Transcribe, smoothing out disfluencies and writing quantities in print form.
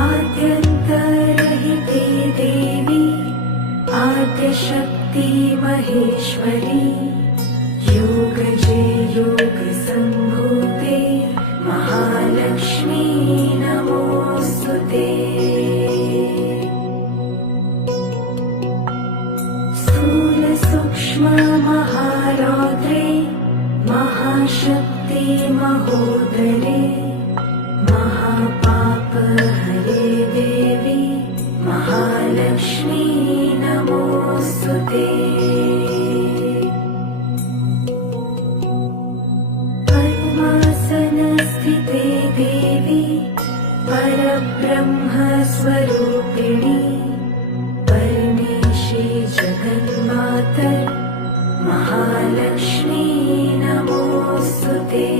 आद्यन्तरहिते देवी आद्यशक्ति महेश्वरी योगजे योगसम्भूते महालक्ष्मी नमोऽस्तुते। स्थूलसूक्ष्म महारौद्रे महाशक्ति महोदरे महापापहरे देवी महालक्ष्मी नमोऽस्तुते। पद्मासनस्थिते देवी परब्रह्मस्वरूपिणी परमेशी जगन्मातर् महालक्ष्मी नमोऽस्तुते।